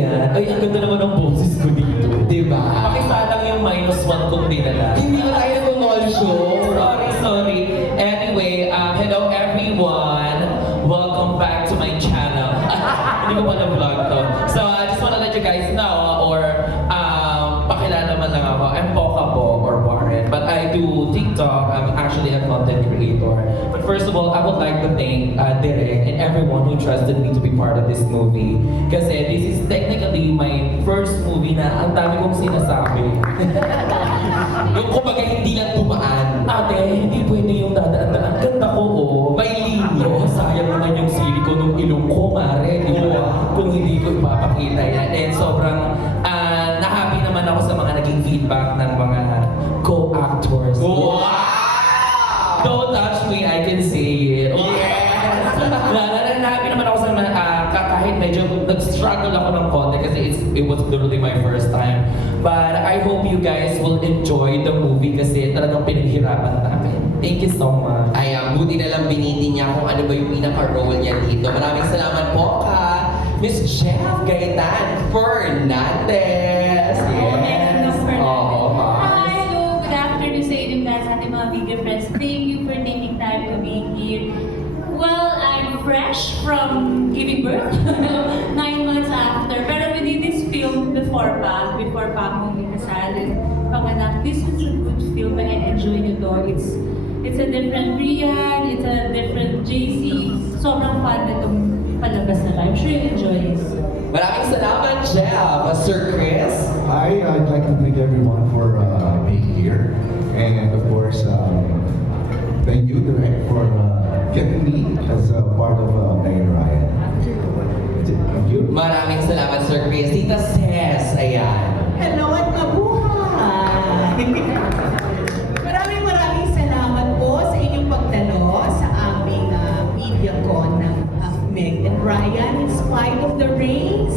yan. Ay, ang ganda naman ng boses ko dito. Diba? Pakisalang yung -1 kong dinala. Hindi na tayo nag-mall show. Sorry. Anyway, hello everyone. Welcome back to my channel. Hindi ko pa na-vlog to. So, I just wanna let you guys know, or pakilala man lang ako. I'm Poca Po or Warren, but I do TikTok. I'm actually a content creator. But first of all, I would like to thank Derek and everyone who trusted me to be part of this movie. Kasi this is technically my first movie na ang dami kong sinasabi. Yung kumbaga hindi lang tumaan. Ate, hindi pwede yung dadaan-daan. Ganda ko, oh. May linya. Sayang naman yung sili ko nung ilong ko, mare. Di ba? Kung hindi ko ipapakita yan. And sobrang na-happy naman ako sa mga naging feedback ng mga co-actors. Wow! Don't touch me, I can say it. Yes! Na-happy naman ako sa mga, kahit medyo nag-struggle ako ng konti kasi it was literally my first time. But I hope you guys will enjoy the movie kasi talagang pinaghirapan namin. Thank you so much. Ay, buti na lang biniti niya kung ano ba yung pinaka-role niya dito. Maraming salamat po ka, Miss Jeff Gaetan Fernandez. Yes. Oo, Hi, hello, good afternoon sa inyo guys, sa ating mga media friends. Thank you for taking time to be here. Well, I'm fresh from giving birth, 9 months after. Pero we did this film before pa akong ikasal and panganak. This was a good film and I enjoyed it all. It's a different Rian, it's a different JC. Sobrang fun na itong palabas na I'm sure you enjoy it. Maraming salamat, Jeff. Sir Chris. Hi, I'd like to thank everyone for being here. And of course, thank you, Direct, for getting me as a part of Meg and Ryan. That's it. Thank you. Maraming salamat, Sir Chris. Tita Ses, ayan. Hello at mabuhay! Maraming salamat po sa inyong pagdalo sa aming MediaCon ng Meg and Ryan. In spite of the rains,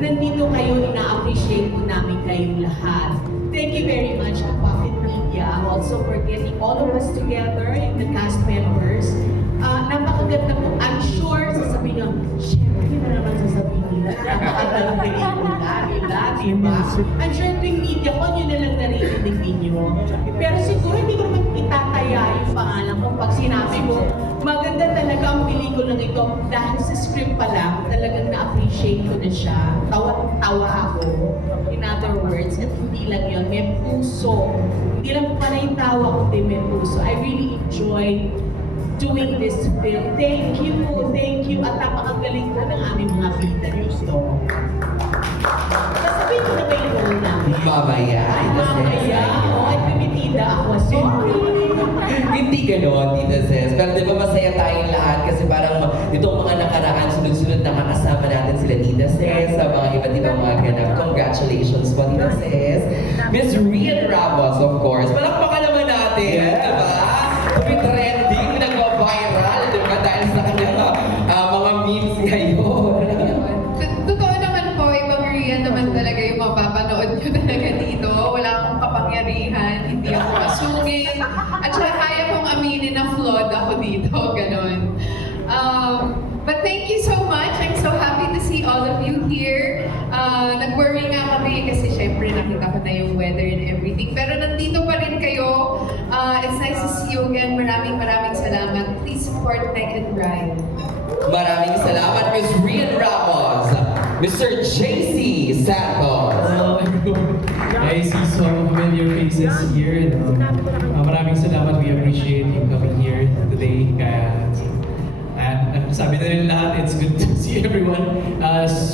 nandito kayo, ina-appreciate po namin kayong lahat. Thank you very much to Puppet Media also for getting all of us together and the cast members. Napakaganda po. I'm sure sasabihin nyo, syempre na naman sasabihin nila. Napakagaling pelikula, diba? I'm sure tuwing media ko, yun na lang naririnig ninyo. Pero siguro hindi ko naman itataya yung pangalan ko pag sinabi ko, maganda talaga ang pelikulang ito dahil sa script pa lang, talagang na-appreciate ko na siya. Tawa ako. In other words, at hindi lang yun, may puso. Hindi lang pala yung tawa ko, may puso. I really enjoyed doing this film. Thank you. At napakagaling po ng aming mga bida dito. Sasabihin ko na ba yung role namin? Mamaya. Tita Ses. Mamaya. At tumitida ako. Sorry. Hindi ganon, Tita Ses. Pero di ba masaya tayong lahat kasi parang itong mga nakaraan, sunod-sunod nakakasama natin sila Tita Ses sa mga iba't ibang mga ganap. Congratulations po, Tita Ses. Miss Rian Ramos, of course. Palakpakan naman natin, di ba? Trending, nag-viral, di ba? Dahil sa kanyang mga memes ngayon. Totoo naman po, ibang Rian naman talaga yung mapapanood nyo talaga dito. Wala akong kapangyarihan, hindi ako masungit. At saka kaya kong aminin na flawed ako dito, ganon. But thank you so much. I'm so happy to see all of you here. Nag-worry nga kami kasi syempre nakita ko na yung weather and everything. Pero nandito pa rin kayo. It's nice to see you again. Maraming salamat. Please support Meg and Ryan. Maraming salamat, Miss Rian Ramos. Mr. JC Santos. Hello everyone. I see so familiar faces here. Maraming salamat. We appreciate you coming here today. Kaya sabi na rin lahat, it's good to see everyone.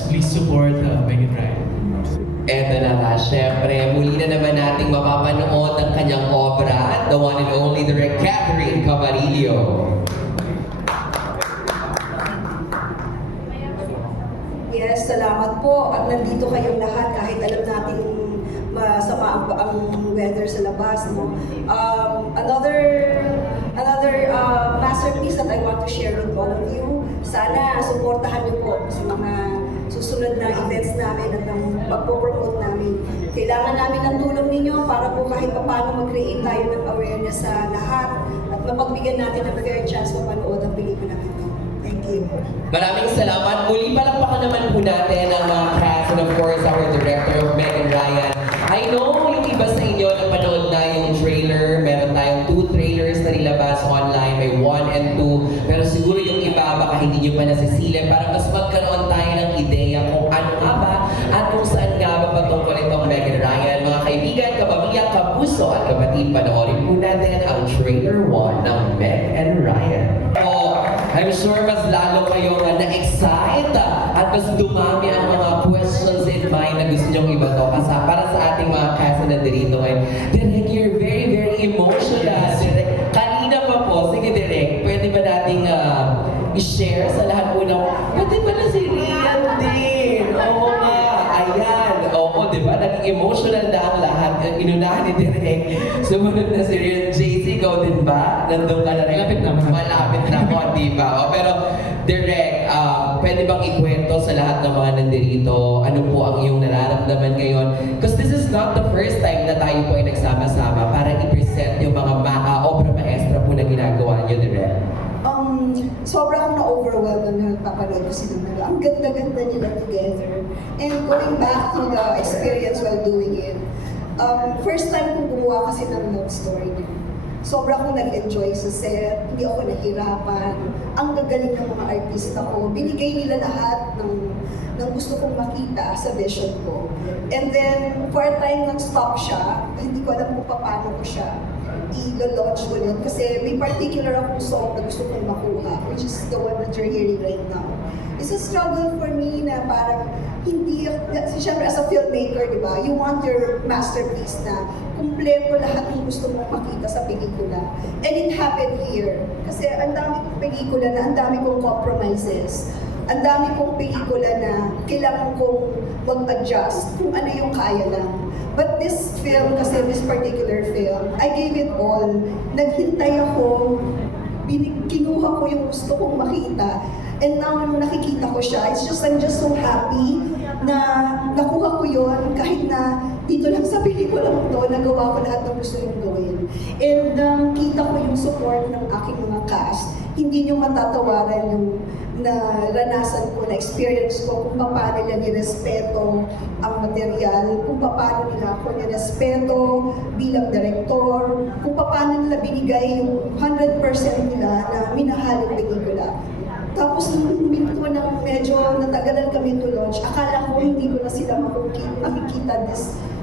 Please support Meg and Ryan. Eto na nga, syempre, muli na naman nating mapapanood ang kanyang obra, the one and only Direct Catherine Camarillo. Yes, salamat po. At nandito kayong lahat kahit alam natin masama ang weather sa labas. No? Another masterpiece that I want to share with all of you. Sana suportahan niyo po sa mga susunod na events namin at ng pagpo-promote namin. Kailangan namin ng tulong ninyo para po kahit paano mag-create tayo ng awareness sa lahat at mapagbigyan natin ng fair chance mapanood ang pelikula nito. Thank you. Maraming salamat. Muli palakpakan naman po natin ang mga cast and of course our director of Meg and Ryan. I know yung iba sa inyo napanood na yung trailer. Meron tayong 2 trailers na nilabas online. May 1 and 2. Pero siguro yung iba baka hindi nyo pa nasisilip para mas magkaroon tayo ng ideya kung ano nga ba at kung saan nga ba patungkol itong Meg and Ryan. Mga kaibigan, kapamilya, kapuso at kapatid, panoorin po natin ang trailer 1 ng Meg and Ryan. I'm sure mas lalo kayong na-excite at mas dumami ang mga questions in mind na gusto nyong iba to. Kasi para sa ating mga cast na nandito ngayon, Direk, you're very, very emotional. Direk, kanina pa po, sige Direk, pwede ba nating i-share sa lahat po na, pwede ba na si Rian din? Oo nga, ayan. Oo, di ba? Naging emotional na ang lahat. Inunahan ni Direk. Sumunod na si Rian. JC, ikaw din ba? Nandun ka na rin. Malapit na. Malapit na po, di ba? O, pero, Direk, pwede bang ikwento sa lahat ng mga nandito ano po ang iyong nararamdaman ngayon? Because this is not the first time na tayo po ay nagsama-sama para i-present yung mga obra maestra po na ginagawa niyo, Direk. Sobra akong na-overwhelmed nung napapanood ko silang dalawa. Ang ganda-ganda nila together. And going back to the experience while doing it, first time kong gumawa kasi ng love story niya. Sobra akong nag-enjoy sa set, hindi ako nahirapan. Ang gagaling ng mga artista ko. Binigay nila lahat ng gusto kong makita sa vision ko. And then, for a time, nag-stop siya. Hindi ko alam kung paano ko siya i-launch ulit. Kasi may particular akong song na gusto kong makuha, which is the one that you're hearing right now. It's a struggle for me na parang hindi, siyempre as a filmmaker, di ba, you want your masterpiece na kumpleto lahat ng gusto mong makita sa pelikula. And it happened here. Kasi ang dami kong pelikula na ang dami kong compromises. Ang dami kong pelikula na kailangan kong mag-adjust kung ano yung kaya lang. But this film, kasi this particular film, I gave it all. Naghintay ako, kinuha ko yung gusto kong makita. And now, nung nakikita ko siya, I'm just so happy na nakuha ko yun kahit na dito lang sa pelikula to, nagawa ko lahat ng gusto yung gawin. And kita ko yung support ng aking mga cast. Hindi nyo matatawaran yung naranasan ko, na experience ko, kung paano nila nirespeto ang material, kung paano nila ako nirespeto bilang director, kung paano nila binigay yung 100% nila na minahal yung pelikula. Tapos nung minto ng medyo natagalan kami to launch, akala ko hindi ko na sila makikita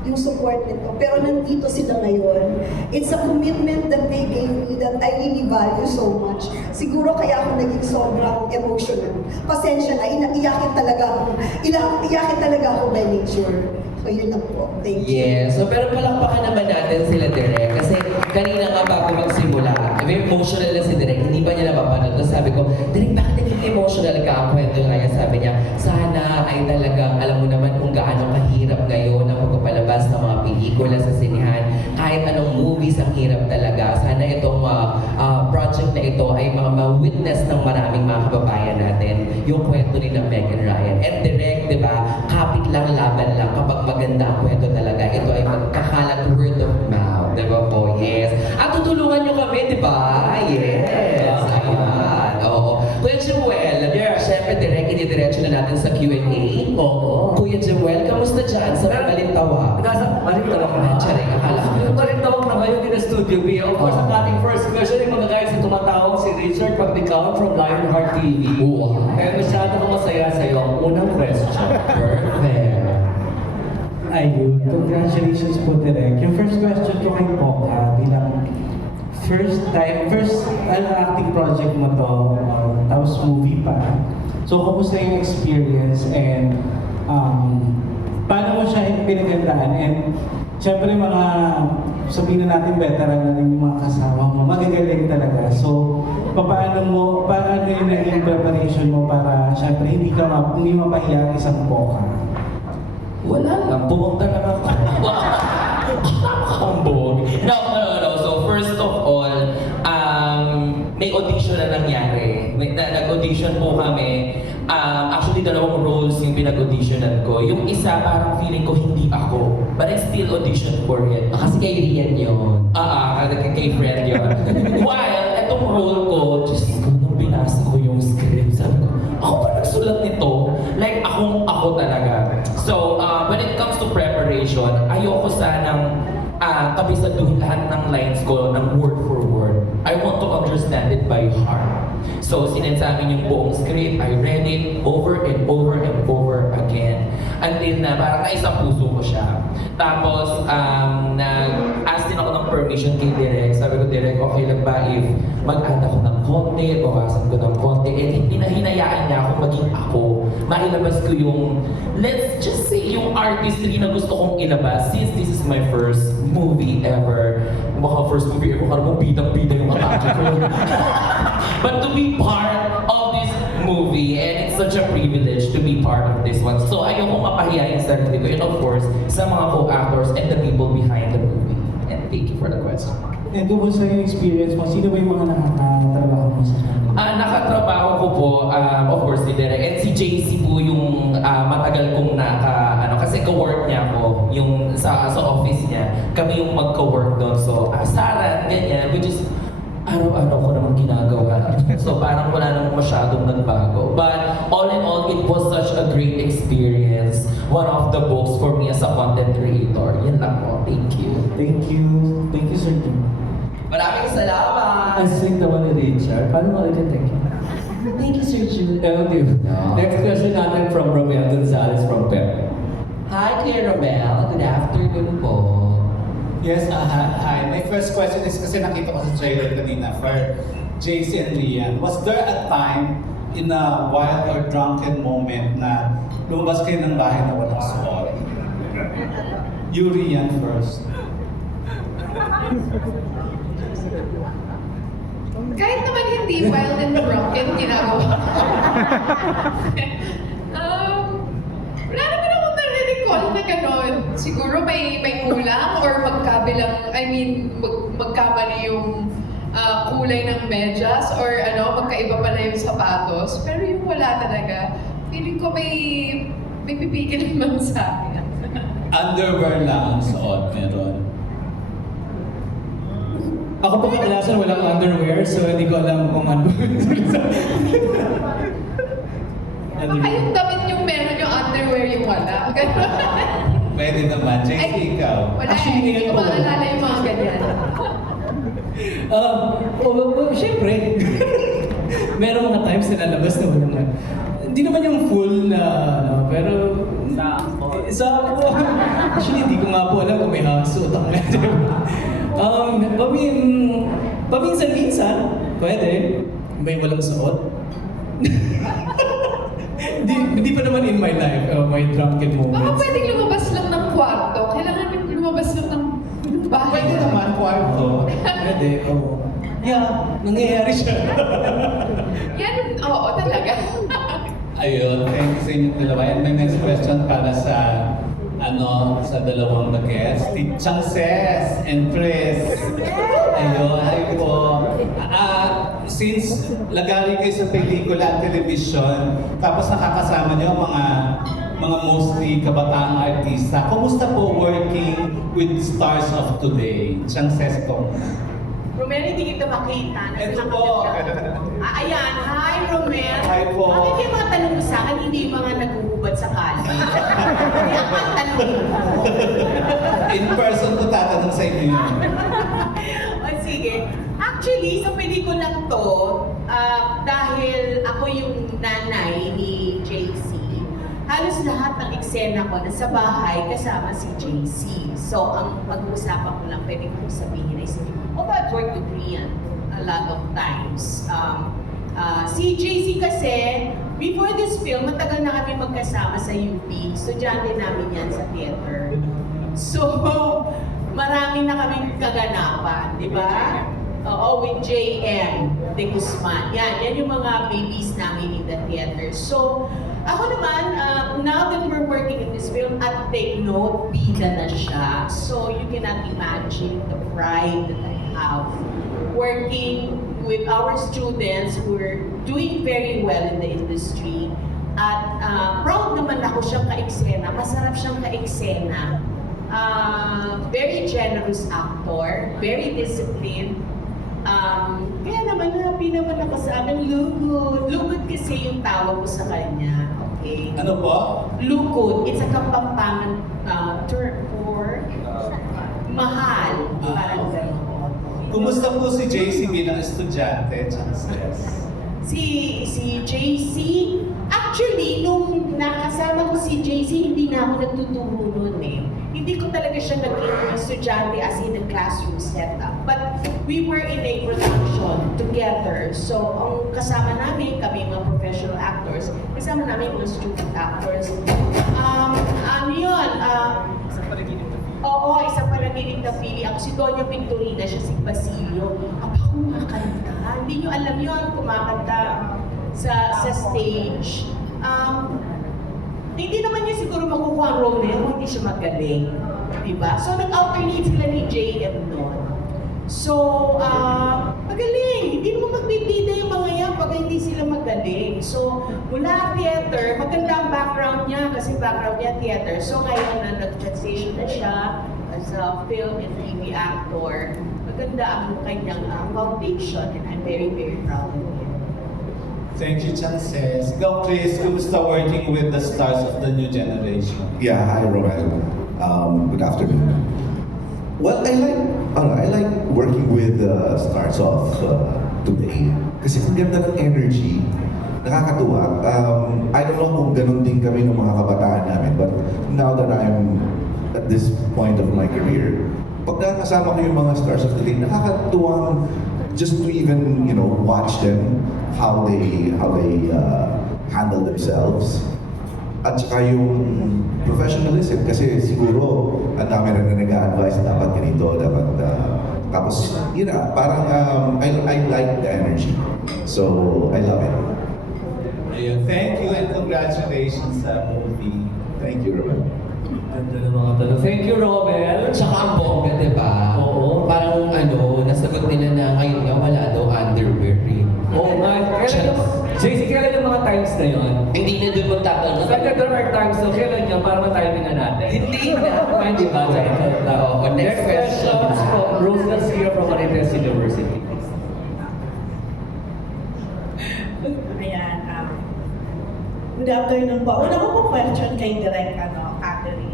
yung support nito. Pero nandito sila ngayon. It's a commitment that they gave me that I really value so much. Siguro kaya ako naging sobrang emotional. Pasensya na, iyakin talaga ako by nature. So yun lang po. Thank you. Yes. So pero palakpakan naman natin sila Direk. Kasi kanina nga bago magsimula, may emotional na si Direk. Hindi pa niya napapanood. Tapos sabi ko, Direk, bakit naging emotional ka? Ang kwento nga niya, sabi niya, sana ay talagang alam mo naman kung gaano kahirap ngayon ang pagpapalabas ng mga pelikula sa sinihan. Kahit anong movies ang hirap talaga. Sana itong project na ito ay mga ma-witness ng maraming mga kababayan natin. Yung kwento ni na Meg and Ryan. And Direk, di ba, kapit lang, laban lang. Kapag maganda ang kwento talaga, ito ay magkakalat word of mouth. Di ba po? Yes. At tutulungan nyo kami, di ba? Yes. Ayan. Oo. Kuya Joel, syempre direct, inidiretso na natin sa Q&A. Oo. Kuya Joel, kamusta dyan sa Malintawa? Nasa Malintawa. Charing, akala ko. Yung Malintawa na ngayon din sa Studio B. Of course, ang ating first question ay mga guys yung tumatawag si Richard Pagdicaon from Lionheart TV. Wow. Kaya masyado ko masaya sa iyo. Ang unang question. Perfect. Ayun, congratulations po Direk. Yung first question ko kay Poca, bilang first acting project mo to, tapos movie pa. So, kamusta yung experience and paano mo siya pinagandaan? And syempre mga, sabihin na natin veteran na rin yung mga kasama mo, magagaling talaga. So, paano yung naging preparation mo para syempre hindi mapahiya ang isang Poca? Wala lang, pumunta lang ako. Nakakambog. No. So first of all, may audition na nangyari. Nag-audition po kami. Actually, 2 roles yung pinag-auditionan ko. Yung isa, parang feeling ko hindi ako. But I still audition for it. Kasi kay Rian yun. Kay friend yun. While, etong role ko, just nung binasa ko yung script, nagsusulat nito, like ako talaga. So, when it comes to preparation, ayoko sanang kabisaduhin lahat ng lines ko ng word for word. I want to understand it by heart. So, sinend sa amin yung buong script, I read it over and over and over again. Until na parang naisang puso ko siya. Tapos, nag-ask din ako ng permission kay Direk. Sabi ko, Direk, okay lang ba if mag-add ako ng konti, bawasan ko ng konti, and hinayaan niya ako maging ako. Mailabas ko yung, let's just say, yung artistry na gusto kong ilabas since this is my first movie ever. Baka first movie ever, karang bidang-bida yung atake ko. But to be part of this movie, and it's such a privilege to be part of this one. So ayoko mapahiya yung sarili ko, and of course, sa mga co-actors and the people behind the movie. And thank you for the question. And kung sa yung experience mo, sino ba yung mga nakakatrabaho mo sa film? Nakatrabaho ko po, of course, si Derek. And si JC po yung matagal kong kasi ka-work niya ako, yung sa office niya. Kami yung magka-work doon. So, Sarah, ganyan, which is araw-araw ko naman ginagawa. So, parang wala namang masyadong nagbago. But, all in all, it was such a great experience. One of the books for me as a content creator. Yan lang po. Thank you. Thank you. Thank you, Sir Jim. Maraming salamat! Ang sweet naman ni Richard. Paano mo ulit thank you? Thank you, Sir Jude. Next question natin from Romel Gonzalez from PEP. Hi, Kuya Romel. Good afternoon po. Yes, hi. My first question is kasi nakita ko sa trailer kanina for JC and Rian. Was there a time in a wild or drunken moment na lumabas kayo ng bahay na walang suot? You, Rian, first. Kahit naman hindi wild and drunken ginagawa. Wala naman akong nare-recall na gano'n. Siguro may kulang or magkamali yung kulay ng medyas or magkaiba pala yung sapatos. Pero yung wala talaga, feeling ko may pipigil naman sa akin. Underwear lang ang suot, meron. Ako po kadalasan walang underwear, so hindi ko alam kung ano. Baka yung damit yung meron yung underwear yung wala. Pwede naman. JC, ikaw. Wala Actually, hindi ngayon ko ako wala. maalala yung mga ganyan. Siyempre, meron mga times na lalabas na walang hindi naman yung full na, pero actually, hindi ko nga po alam kung may suot ako na. Paminsan-minsan, pwede. May walang suot. Hindi pa naman in my life, my drunken Baka moments. pwedeng lumabas lang ng kwarto. Kailangan yung lumabas lang ng bahay. Pwede naman, kwarto. Pwede, oo. Yeah, nangyayari siya. Yan, oo talaga. Ayun, thank you sa inyong dalawa. And my next question para sa sa dalawang guests, si Chances and Chris. Ayun, hi po. Since lagari kayo sa pelikula at television, tapos nakakasama niyo mga mostly kabataang artista, kumusta po working with stars of today? Chances po. Romel, hindi kita makita. Ito po. Ayan, hi Romel. Hi po. Bakit yung mga tanong mo sa akin, hindi yung mga naguhubad sa kali? Hindi ako ang tanongin mo. In person ko tatanong sa inyo yun. O sige. Actually, sa pelikulang to, dahil ako yung nanay ni JC, halos lahat ng eksena ko nasa bahay kasama si JC. So, ang pag-uusapan ko lang pwede kong sabihin ay I've worked with Rian a lot of times. Si JC kasi, before this film, matagal na kami magkasama sa UP. Estudyante namin yan sa theater. So, marami na kaming kaganapan, di ba? With JM de Guzman. Yan yung mga babies namin in the theater. So, ako naman, now that we're working in this film, at take note, bida na siya. So, you cannot imagine the pride that I have working with our students who are doing very well in the industry. At proud naman ako siyang ka-eksena. Masarap siyang ka-eksena. Very generous actor, very disciplined. Kaya naman happy naman ako sa amin, Lugod. Lugod kasi yung tawag ko sa kanya. Okay? Ano po? Lugod. It's a Kapampangan term for mahal. Parang gano'n. Kumusta po si JC bilang estudyante, Chances? Si JC, actually, nung nakasama ko si JC, hindi na ako nagtuturo noon eh. Hindi ko talaga siya naging estudyante as in a classroom setup. But we were in a production together. So, ang kasama namin, kami mga professional actors, kasama namin mga student actors. Ano yun? Oo, isang panaginip na pili. Ako si Doña Victorina, siya si Basilio. Ang kumakanta. Hindi nyo alam yun, kumakanta sa stage. Hindi naman niya siguro makukuha ang role niya kung hindi siya magaling. Diba? So, nag-alternate sila ni JM noon. So, magaling. Hindi naman magbibida yung mga yan pag hindi sila magaling. So, mula theater, maganda ang background niya kasi background niya theater. So, ngayon na nag-transition na siya as a film and TV actor, maganda ang kanyang foundation and I'm very, very proud of him. Thank you, Chances. Ikaw, Chris, kumusta working with the stars of the new generation? Yeah, hi Romel. Good afternoon. Well, I like working with stars of today. Kasi ang ganda ng energy, nakakatuwa. I don't know kung ganun din kami ng mga kabataan namin, but now that I'm at this point of my career, pag nakakasama ko yung mga stars of today, nakakatuwang just to even, watch them, how they handle themselves. At saka yung professionalism, kasi siguro ang dami rin na nag-a-advise dapat ganito, dapat tapos parang I like the energy. So I love it. Ayun, thank you and congratulations sa movie. Thank you, Romel. Ganda ng mga tanong. Thank you, Romel. Tsaka ang bongga, di ba? Oo. Parang nasagot nila na ngayon nga wala daw underwear rin. Oo nga. JC, kailan yung mga times na yun? Hindi na doon magtatanong. Sa there are times, so kailan yun para matayang na natin? Hindi na. Hindi ba? Oo, next question. from Rose Garcia from Marites University. Ayan, good afternoon po. Una ko po question kay Direk Catherine.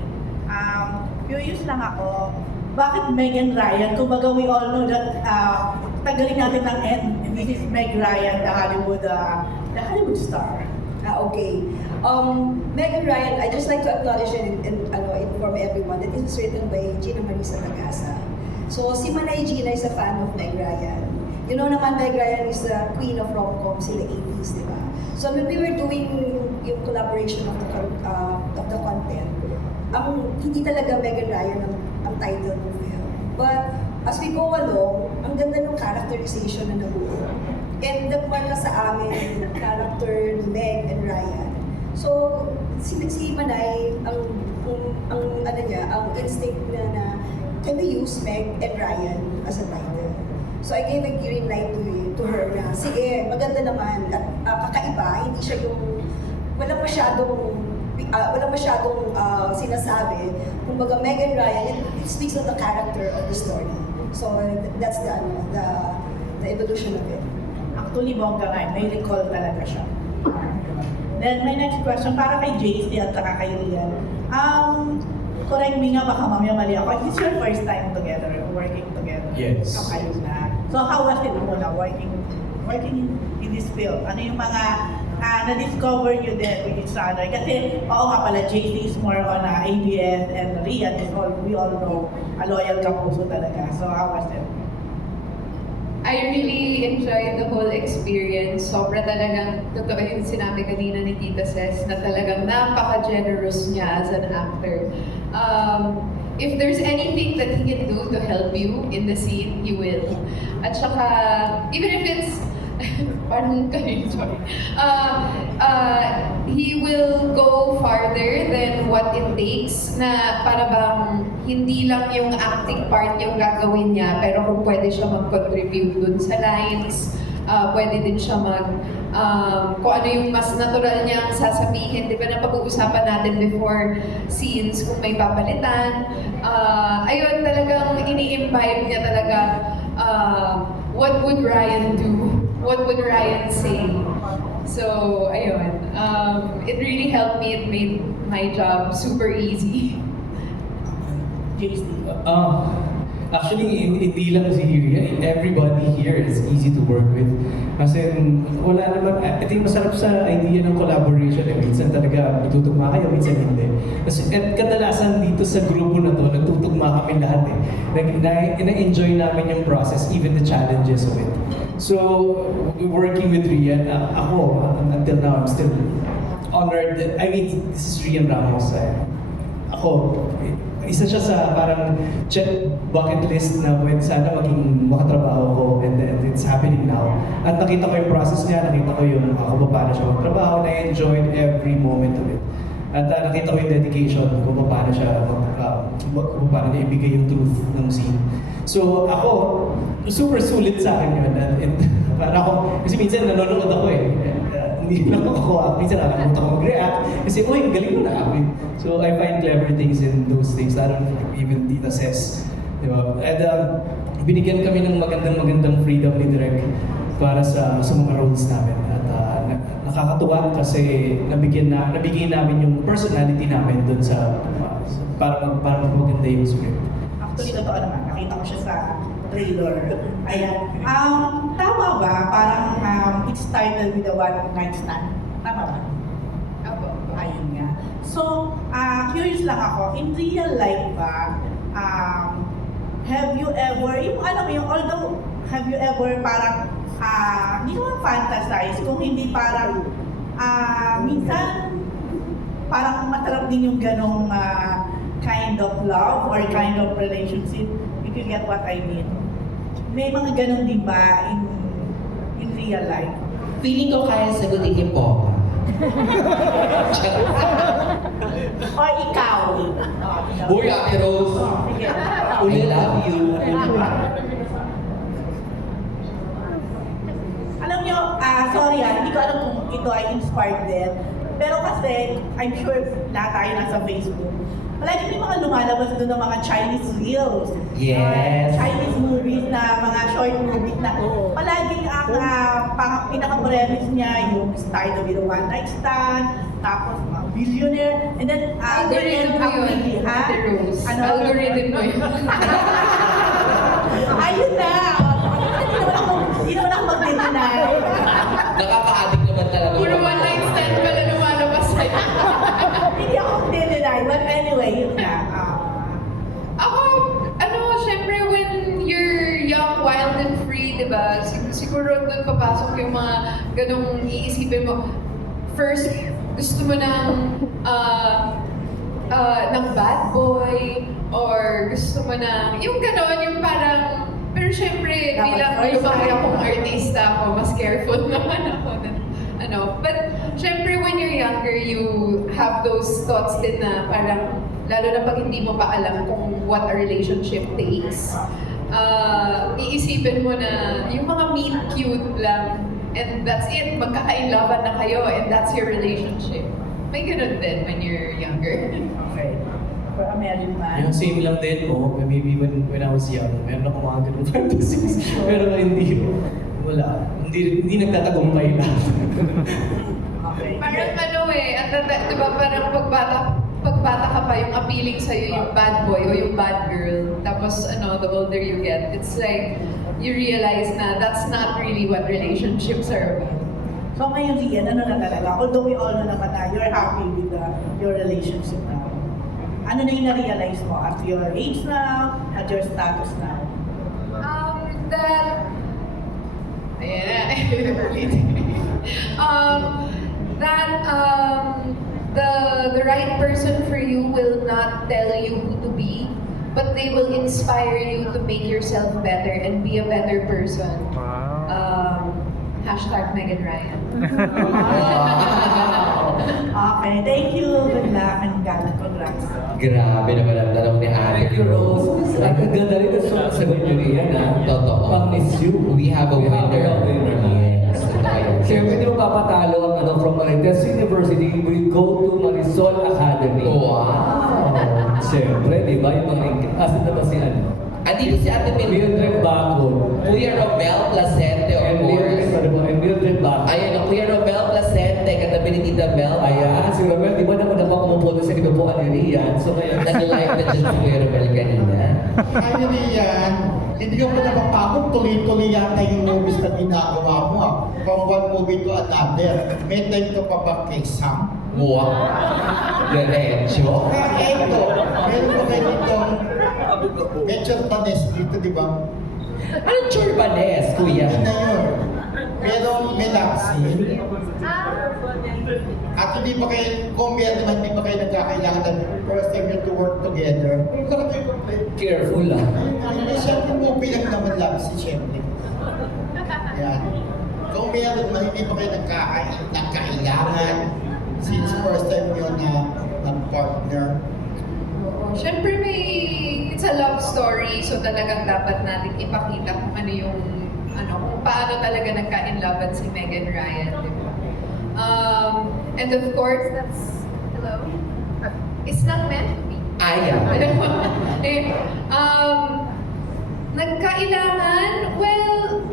Curious lang ako, bakit Meg and Ryan? Kumbaga we all know that tagaling natin ng N, and this is Meg Ryan, the Hollywood star. Okay. Meg and Ryan, I just like to acknowledge and inform everyone that this was written by Gina Marisa Tagasa. So, si Manay Gina is a fan of Meg Ryan. You know naman, Meg Ryan is the queen of rom-com, sila 80s, di ba? So, when we were doing yung collaboration of the content, hindi talaga Meg and Ryan ang title ng film. But, as we go along, ang ganda ng characterization na nabuo. And nagmana sa amin yung character ni Meg and Ryan. So, si Manay, ang instinct na can we use Meg and Ryan as a title? So, I gave a green light to her na, sige, maganda naman at kakaiba, hindi siya yung, wala masyadong sinasabi. Kumbaga, Meg and Ryan, it speaks of the character of the story. So, that's the evolution of it. Actually, bongga nga, may recall talaga siya. Then, my next question, para kay JC at saka kay Rian. Correct me nga, baka mamaya mali ako. Is this your first time together, working together? Yes. So, kayo na. So, how was it muna, working in this field? Ano yung mga na-discover nyo din with each other? Kasi, oo nga pala, JC is more on ABS and Rian is all, we all know, a loyal kapuso talaga. So, how was it? I really enjoyed the whole experience. Sobra talagang, totoo yung sinabi kanina ni Tita Ses, na talagang napaka-generous niya as an actor. If there's anything that he can do to help you in the scene, he will. At saka, even if it's, parang kanina, sorry. He will go farther than what it takes na para bang hindi lang yung acting part yung gagawin niya, pero kung pwede siya mag-contribute dun sa lines, pwede din siya kung ano yung mas natural niyang sasabihin. Di ba na pag-uusapan natin before scenes kung may papalitan. Ayun, talagang ini-imbibe niya talaga what would Ryan do? What would Ryan say? So, ayun. It really helped me. It made my job super easy. JC. Actually, hindi lang si Hiria. Everybody here is easy to work with. Kasi wala naman, ito yung masarap sa idea ng collaboration. Minsan talaga tutugma kayo, minsan hindi. Kasi kadalasan dito sa grupo na to, nagtutugma kami lahat Na-enjoy namin yung process, even the challenges of it. So, working with Rian, ako, until now, I'm still honored. This is Rian Ramos. Ako, isa siya sa parang check bucket list na pwede sana maging makatrabaho ko, and it's happening now. At nakita ko yung process niya, nakita ko yung kung paano siya magtrabaho, na-enjoyed every moment of it. At nakita ko yung dedication kung paano siya kung paano niya ibigay yung truth ng scene. So ako, super sulit sa akin yun. Para ako, kasi minsan nanonood ako hindi lang ako, minsan nakakalimutan ako mag-react kasi, uy, galing mo na kami. So I find clever things in those things, lalo even Tita Ses. Diba? And binigyan kami ng magandang freedom ni Direk para sa mga roles namin. At nakakatuwa kasi nabigyan namin yung personality namin dun sa para maganda yung script. Actually, totoo naman. Nakita ko siya sa trailer. Ayan. Tama ba? Parang it started with a one-night stand. Tama ba? Ayun nga. So, curious lang ako. In real life ba, have you ever, although, have you ever parang, hindi naman fantasize, kung hindi parang, minsan, parang masarap din yung ganong kind of love or kind of relationship, if you get what I mean. May mga ganon din ba in real life? Feeling ko kaya sagutin ni Poca. Or ikaw? Uy, Ate Rose! I love you! Alam nyo, sorry hindi ko alam kung ito ay inspired din. Pero kasi, I'm sure lahat tayo nasa Facebook. Palagi may mga lumalabas doon ng mga Chinese reels. Yes. Chinese movies na, mga short movies na palaging ang pinaka-premise niya yung start with a one-night stand, tapos mga billionaire, and then Algorithm mo yun, Ate Rose. Algorithm mo yun. Ayun na! Hindi naman ako mag-deny. Nakaka-addict naman talaga. Puro one-night stand pala lumalabas sa'yo. Hindi ako mag-deny, but anyway, yun na. Ako, syempre when you're young, wild and free, di ba? Siguro doon papasok yung mga ganong iisipin mo. First, gusto mo ng bad boy, or gusto mo yung ganon, yung parang, pero syempre, bilang lumaki akong artista ako, mas careful naman ako but syempre when you're younger, you have those thoughts din na parang, lalo na pag hindi mo pa alam kung what a relationship takes, iisipin mo na yung mga meet cute lang, and that's it, magkaka-inlovean na kayo, and that's your relationship. May ganun din when you're younger. Okay. For a married man. Yung same lang din ko, maybe when I was young, meron ako mga ganun fantasies. Pero hindi, wala. Hindi nagtatagumpay lahat. Okay. Parang diba parang pagbata ka pa, yung appealing sa'yo yung bad boy o yung bad girl. Tapos the older you get, it's like, you realize na that's not really what relationships are about. So ngayon, Rian, ano na talaga? Although we all know naman na you're happy with your relationship now. Ano na yung na-realize mo at your age now, at your status now? The right person for you will not tell you who to be, but they will inspire you to make yourself better and be a better person. Hashtag Megan Ryan. Okay, thank you. Good luck and congrats. Grabe naman ang tanong ni Ate Rose. Ang ganda rin ang sagot niyo riyan, Totoo. Pang-miss you. We have a winner. Yes. Siyempre, hindi mo papatalo ang from Marites University, we go to Marisol Academy. Wow. Siyempre, di ba? Yung mga asan na ba si Andito si Ate Mildred Mildred Bacon. Kuya Romel Kuya Romel Placente, katabi ni Tita Mel. Ayan, si Romel, di ba naman naman kumupunta sa kinupuan ni Rian? So ngayon, Nag-live na dyan si Kuya Romel kanina. Kaya niyan, hindi ko pa napapagod, tuloy-tuloy yata yung movies na ginagawa mo. From one movie to another. May time ka pa ba kay Sam? Wow. Diretso. Kaya ito, meron pa kayo ditong Medyo Panes dito, di ba? Anong Chorbanes, Kuya? Yun na yun. Pero may lapsin. At hindi pa kayo, kung meron naman, hindi pa kayo nagkakailangan na first time to work together. Kung ka kayo complain. Careful ah. Ay, siyempre movie lang naman lapsin, siyempre. Yan. Kung meron naman, hindi pa kayo nagkailangan since first time yun na partner. Siyempre it's a love story, so talagang dapat natin ipakita kung ano yung, kung paano talaga nagka-inlovean si Meg and Ryan, di ba? And of course, it's not meant to be. Nagkailangan, well,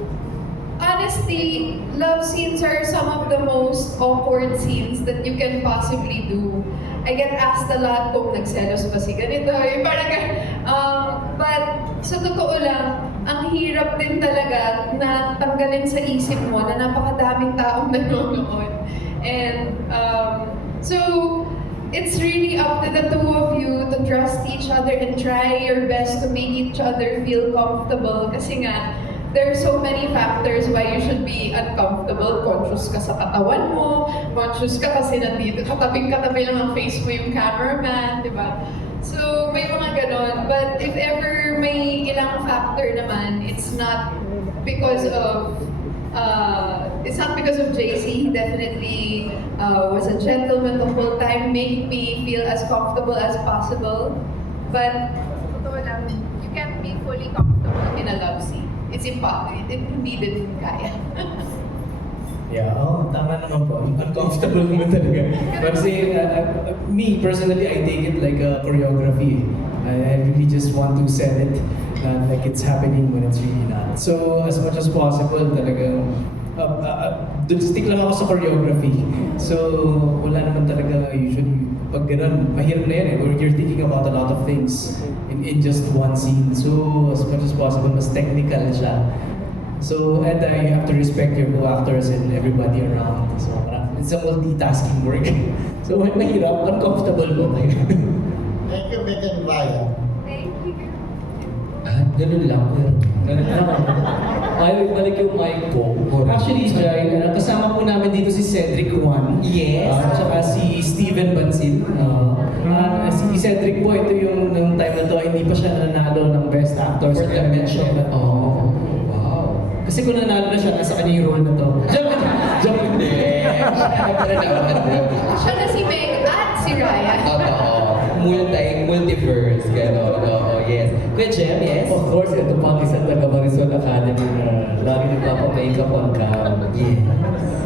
honestly, love scenes are some of the most awkward scenes that you can possibly do. I get asked a lot kung nagselos ba si ganito, parang but sa totoo lang, ang hirap din talaga na tanggalin sa isip mo na napakadaming taong nanonood. And so, it's really up to the two of you to trust each other and try your best to make each other feel comfortable. Kasi nga, there are so many factors why you should be uncomfortable. Conscious ka sa katawan mo, conscious ka kasi nandito, katabing-katabi lang ang face mo yung cameraman, di ba? So, may mga ganon. But if ever may ilang factor naman, it's not because of JC. He definitely was a gentleman the whole time, making me feel as comfortable as possible. But, totoo lang, you can't be fully comfortable in a love scene. It's impossible. Hindi din kaya. Yeah, tama naman po. Uncomfortable naman talaga. Kasi me personally, I take it like a choreography. I really just want to sell it like it's happening when it's really not. So as much as possible, talagang stick lang ako sa choreography. So wala naman talaga usually pag ganun, mahirap na yan eh. Or you're thinking about a lot of things in just one scene. So as much as possible, mas technical siya. So, and I have to respect your co-actors and everybody around. So, it's a multitasking work. So, mahirap, uncomfortable mo. Thank you, Meg and Ryan. Thank you. Ganun lang. Ay, balik yung mic ko. Actually, Jai, kasama po namin dito si Cedric Juan. Yes. At saka si Steven Bansil. Si Cedric po, ito yung time na to, hindi pa siya nanalo ng Best Actor For the mention. Oo. Kasi kung nanalo na siya, nasa kanya yung role na to. Joke hindi. Siya na si Meg at si Ryan. Multiverse, gano'n. Oo, yes. Kuya Jem, yes? Of course, ito pang isang taga Marisol Academy na lagi nagpapa-makeup on cam. Yeah.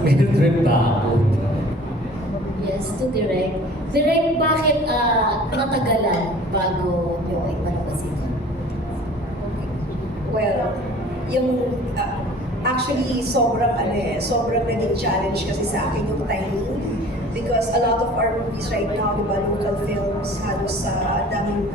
May trip ba ako? Yes, to Direk. Direk, bakit natagalan bago yung ipalabas ito? Well, yung actually sobrang naging challenge kasi sa akin yung timing because a lot of our movies right now, di ba, local films, halos sa daming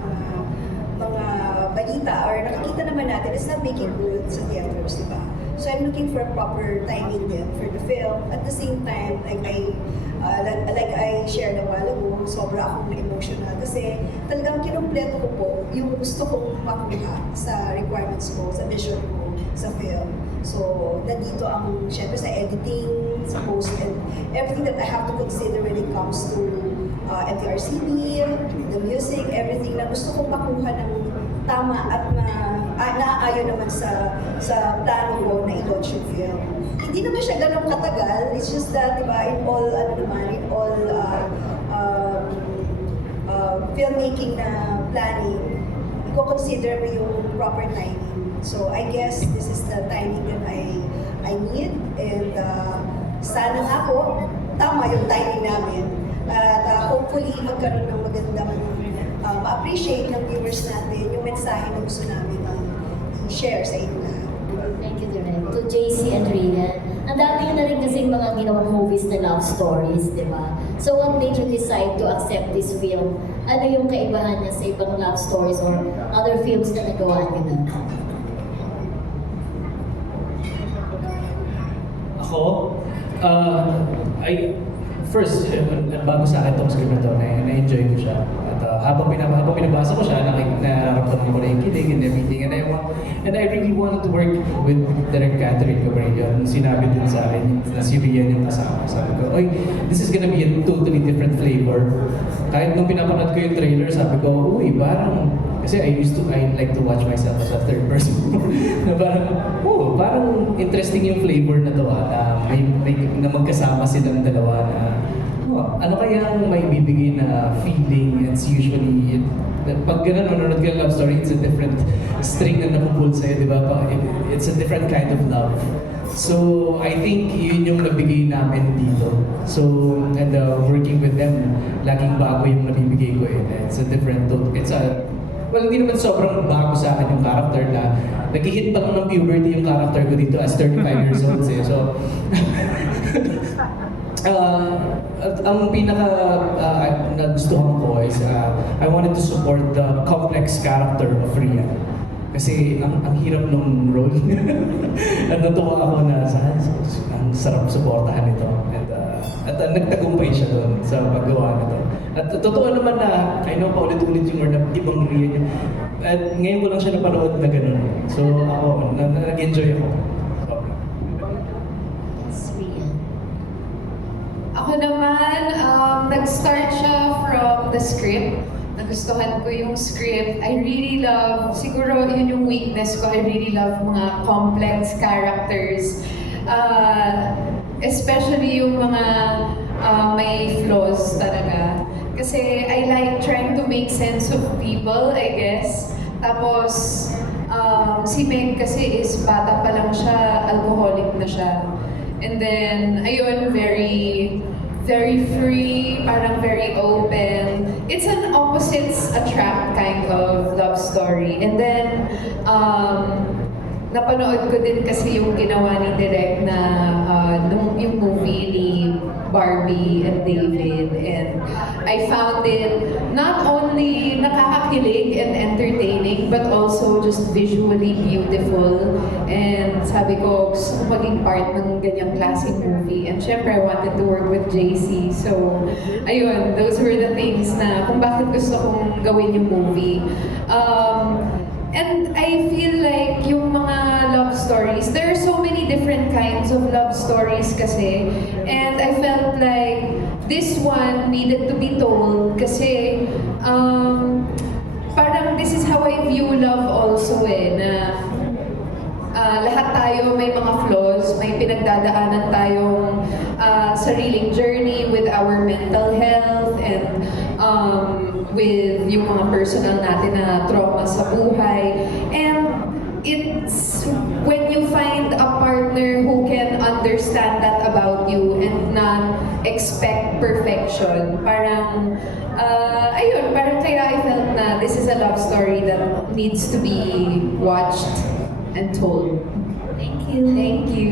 mga balita or nakikita naman natin, it's not making good sa theaters, di ba? So I'm looking for a proper timing din for the film. At the same time, like I shared a while ago, sobra akong emotional kasi talagang kinumpleto ko po yung gusto kong makuha sa requirements ko, sa vision ko sa film. So, nandito ang, syempre, sa editing, sa post, and everything that I have to consider when it comes to MTRCB, the music, everything na gusto kong makuha ng tama at naaayon naman sa plano ko na i-launch yung film. Hindi naman siya ganun katagal, it's just that, diba, in all filmmaking na planning, i-consider mo yung proper timing. So I guess this is the timing that I need, and sana nga po, tama yung timing namin. At hopefully magkaroon ng magandang ma-appreciate ng viewers natin yung mensahe na gusto namin i-share sa inyo lahat. Thank you, Direk. To JC and Rian, ang dami na rin kasing mga ginawang movies na love stories, di ba? So what made you decide to accept this film? Ano yung kaibahan niya sa ibang love stories or other films na nagawa niyo na? Ako, first, bago sa akin itong script na to, na-enjoy ko siya. At habang binabasa ko siya, nararamdaman ko na yung kilig and everything. And I really wanted to work with Direk Catherine Cabrillo. Sinabi din sa akin na si Rian yung kasama. Sabi ko, oy, this is gonna be a totally different flavor. Kahit nung pinapanood ko yung trailer, sabi ko, uy, parang, kasi I like to watch myself as a third person. Na parang interesting yung flavor na to, na magkasama silang dalawa na, ano kaya ang may bibigay na feeling? It's usually, pag ganun, nanonood ka ng love story, it's a different string na napupul sa'yo, di ba? It's a different kind of love. So, I think yun yung nabigay namin dito. So, and working with them, laging bago yung nabibigay ko It's a different, well, hindi naman sobrang bago sa akin yung character na nag-hit pa lang ng puberty yung character ko dito as 35 years old So, ang pinaka nagustuhan ko is I wanted to support the complex character of Rian. Kasi ang hirap nung role. At natuwa ako na ang sarap suportahan nito. At nagtagumpay siya doon sa paggawa nito. At totoo naman na, I know paulit-ulit yung word na ibang Rian. At ngayon ko lang siya napanood na gano'n. So ako, nag-enjoy ako. Ako naman, nag-start siya from the script. Nagustuhan ko yung script. I really love, siguro yun yung weakness ko, I really love mga complex characters. Especially yung mga may flaws talaga. Kasi I like trying to make sense of people, I guess. Tapos, si Meg kasi is bata pa lang siya, alcoholic na siya. And then, ayun, very free, parang very open. It's an opposites attract kind of love story. And then, napanood ko din kasi yung ginawa ni Direk na yung movie ni Barbie and David, and I found it not only nakakakilig and entertaining but also just visually beautiful, and sabi ko gusto ko maging part ng ganyang klaseng movie, and syempre I wanted to work with JC, so ayun, those were the things na kung bakit gusto kong gawin yung movie. And I feel like yung mga love stories, there are so many different kinds of love stories kasi. And I felt like this one needed to be told kasi parang this is how I view love also na lahat tayo may mga flaws, may pinagdadaanan tayong sariling journey with our mental health and with yung mga personal natin na trauma sa buhay. And it's when you find a partner who can understand that about you and not expect perfection. Parang, ayun, parang kaya I felt na this is a love story that needs to be watched and told. Thank you. Thank you.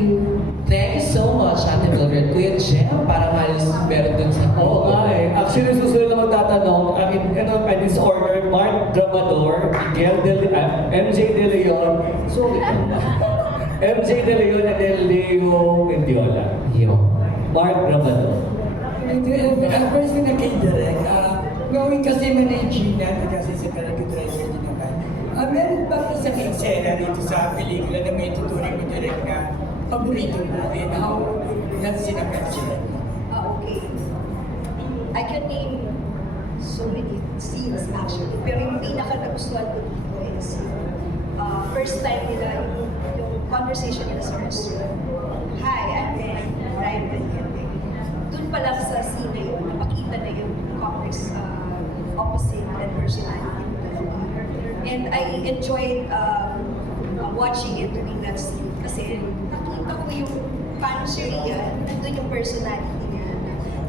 Thank you so much, Ate Mildred. Kuya Jem, parang halos meron dun sa... Oo nga Actually, susunod na magtatanong, I disorder Mark Dramador, MJ De Leon, MJ De Leon and then Leo Mendiola. Mark Dramador. First na kay Direk, gawin kasi managing natin kasi sa talaga-driver niya naman. Meron ba sa eksena dito sa pelikula na may tuturing mo Direk na paborito mo and how that's sinapansin? Okay. I can name so many scenes actually, pero yung pinaka nagustuhan ko dito is first time nila yung conversation nila sa restaurant. Hi, I'm Ryan Bendiente. Doon pa lang sa scene na yun, napakita na yung complex opposite and personality ng dalawa. And I enjoyed watching it during that scene kasi nakita ko yung paano si Rian, nandun yung personality niya.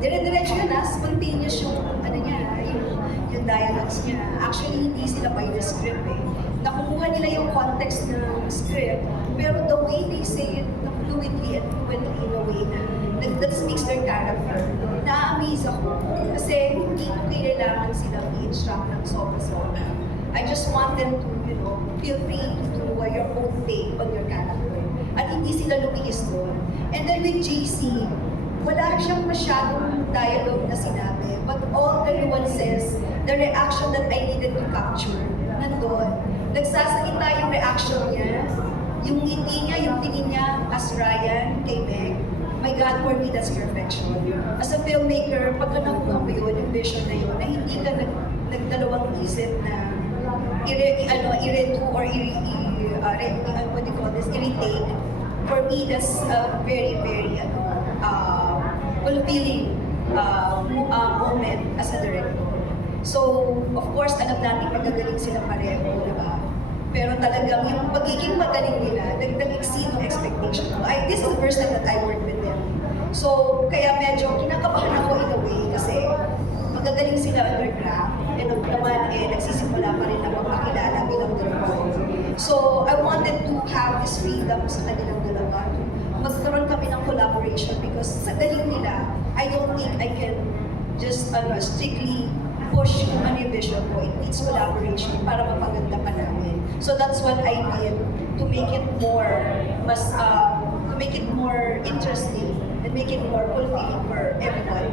Dire-diretso yun spontaneous yung yung dialogues niya. Actually, hindi sila by the script Nakumuha nila yung context ng script, pero the way they say it fluidly and fluently ako. Kasi hindi ko kailangan silang i-instruct ng sobra-sobra. I just want them to, feel free to do your own take on your character. At hindi sila lumiis doon. And then with JC, wala siyang masyadong dialogue na sinabi. But all the nuances, the reaction that I needed to capture, nandun. Nagsasalita yung reaction niya, yung ngiti niya, yung tingin niya as Ryan kay Meg. My God, for me, that's perfection. As a filmmaker, pag nakuha mo yun, yung vision na yun, na hindi ka nagdalawang isip na i-redo or what do you call this, irritate. For me, that's a very, very fulfilling moment as a director. So, of course, alam natin magagaling sila pareho, di ba? Pero talagang yung pagiging magaling nila, nag-exceed yung expectation ko. This is the first time that I worked with them. So, kaya medyo kinakabahan ako in a way kasi magagaling sila under craft. And naman, nagsisimula pa rin na magpakilala bilang director. So, I wanted to have this freedom sa kanilang dalawa. Magkaroon kami ng collaboration because sa galing nila, I don't think I can just strictly push kung ano yung vision ko. It needs collaboration para mapaganda pa namin. So that's what I did to make it more interesting and make it more fulfilling for everyone.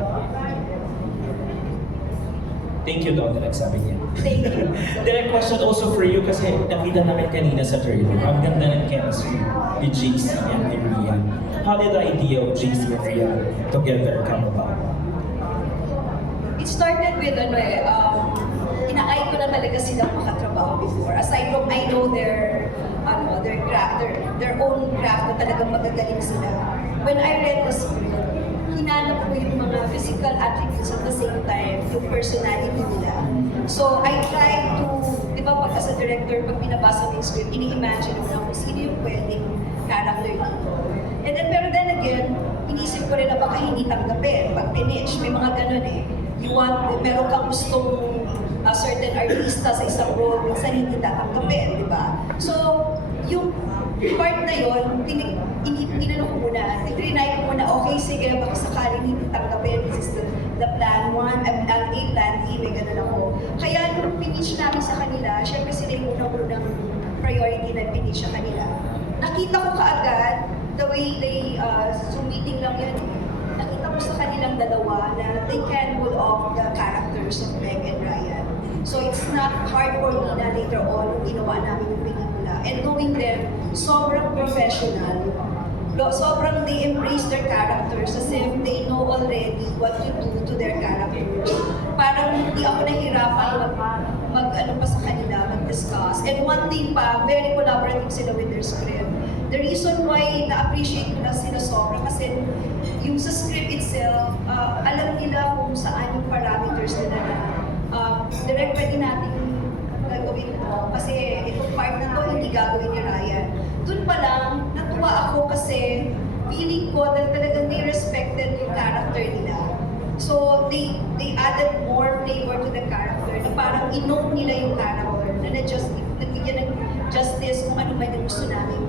Thank you, Doc, sabi niya. Thank you. Direct question also for you kasi nakita namin kanina sa trailer. Ang ganda ng chemistry ni JC and ni Rian. How did the idea of JC and Rian together come about? It started with inaay ko na talaga silang makatrabaho before. Aside from I know their own craft na talagang magagaling sila. When I read the script, hinanap ko yung mga physical attributes at the same time, yung personality nila. So I tried to, di ba pag as a director, pag binabasa mo yung script, ini-imagine mo na kung sino yung pwedeng character dito. And then, pero then again, inisip ko rin na baka hindi tanggapin. Pag pinitch, may mga ganun eh. Meron kang gustong certain artista sa isang role, minsan hindi tatanggapin, di ba? So, yung part na yun, inano ko muna, trinay ko muna, okay, sige, baka sakaling hindi tanggapin, this is the plan 1, plan A, plan B, may ganun ako. Kaya nung pinitch namin sa kanila, syempre sila yung unang priority na pinitch sa kanila. Nakita ko kaagad, the way they, Zoom meeting lang yun, nakita ko sa kanilang dalawa na they can pull off the characters of Meg and Ryan. So it's not hard for me na later on, ginawa namin yung pelikula. And knowing them, sobrang professional. Sobrang they embrace their characters as if they know already what to do to their characters. Parang hindi ako nahirapan mag-ano pa sa kanila, mag-discuss. And one thing pa, very collaborative sila with their script. The reason why na-appreciate ko na sila sobra kasi yung sa script itself, alam nila kung saan yung parameters nila na direct pwede natin gagawin ito. Kasi itong part na to, hindi gagawin ni Ryan. Doon pa lang, natuwa ako kasi feeling ko na talagang they respected yung character nila. So, they added more flavor to the character na parang in-note nila yung character na nabigyan ng justice kung ano man yung gusto namin